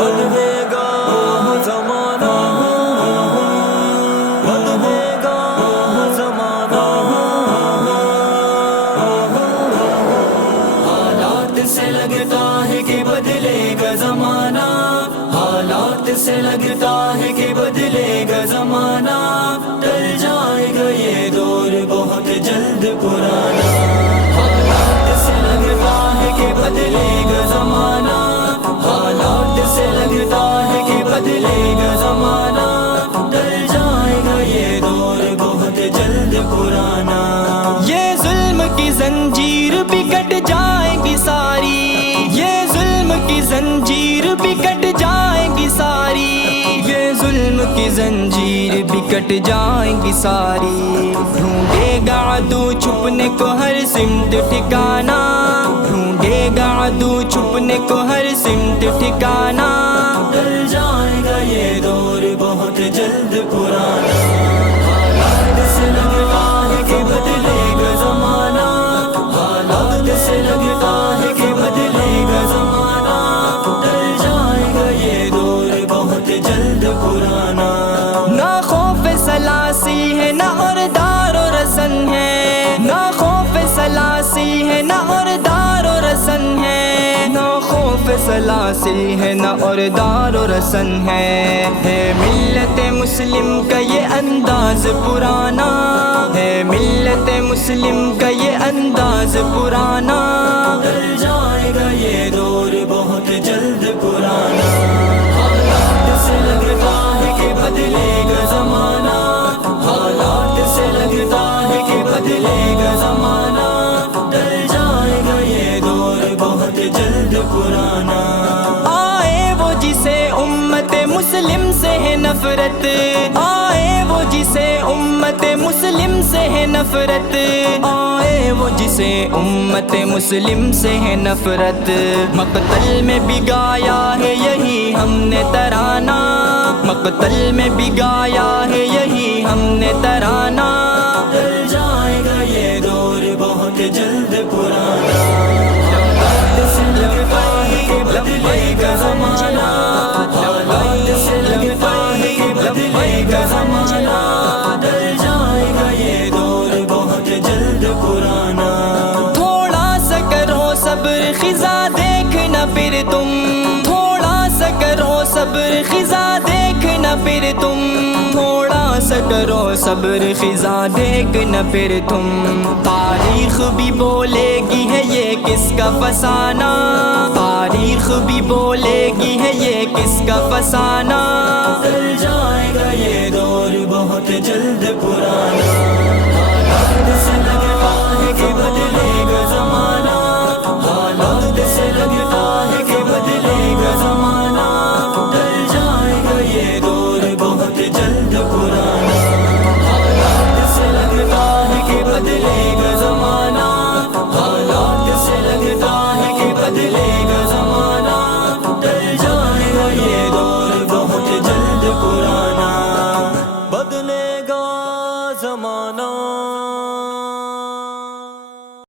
بدلے گا زمانہ، بدلے گا زمانہ، حالات سے لگتا ہے کہ بدلے گا زمانہ، حالات سے لگتا ہے کہ بدلے گا زمانہ، ٹل جائے گا یہ دور بہت جلد پرانا، حالات سے لگتا ہے کہ بدلے گا زمانہ، حالات سے لگتا ہے کہ بدلے گا زمانہ، ٹل جائے گا یہ دور بہت جلد پرانا، یہ ظلم کی زنجیر بھی کٹ جائے گی ساری، یہ ظلم کی زنجیر بھی کٹ جائے گی ساری، یہ ظلم کی زنجیر بھی کٹ جائے گی ساری، ڈھونڈے گا عدو چھپنے کو ہر سمت ٹھکانا، ڈھونڈے گا عدو چھپنے کو ہر سمت ٹھکانا، ٹل جائے گا یہ دور بہت جلد پرانا، حالات سے لگتا ہے کہ بدلے گا زمانہ، حالات سے لگتا ہے کہ بدلے گا زمانہ، ٹل جائے گا یہ دور بہت جلد پرانا، نہ خوف سلاسی ہے نہ اور دار و رسن ہے، نہ خوف سلاسی ہے نہ اور دار و رسن ہے، نہ خوف سلاسی ہے نہ اور دار و رسن ہے ملت مسلم کا یہ انداز پرانا، ہے ملت مسلم کا یہ انداز پرانا، ٹل جائے گا یہ دور بہت جلد پرانا، حالات سے لگتا ہے کہ بدلے گا زمانہ، حالات سے لگتا ہے کہ بدلے گا زمانہ، ٹل جائے گا یہ دور بہت جلد پرانا، آئے وہ جسے امت مسلم سے ہے نفرت، آئے وہ جسے امت مسلم سے ہے نفرت، آئے وہ جسے امت مسلم سے ہے نفرت، مقتل میں بھی گایا ہے یہی ہم نے ترانہ، مقتل میں بھی گایا ہے یہی ہم نے ترانہ، ٹل جائے گا یہ دور بہت جلد پرانا، حالات سے لگتا ہے کہ بدلے گا زمانہ، حالات سے لگتا ہے کہ بدلے گا زمانہ، ٹل جائے گا یہ دور بہت جلد پرانا، تھوڑا سا کرو صبر خزاں دیکھنا پھر تم، تھوڑا سا کرو صبر خزاں دیکھنا پھر تم، تھوڑا سا کرو صبر خزاں دیکھنا پھر تم، تاریخ بھی بولے گی ہے یہ کس کا فسانہ، تاریخ بھی بولے گی ہے یہ کس کا فسانہ، ٹل جائے گا یہ دور بہت جلد پرانا،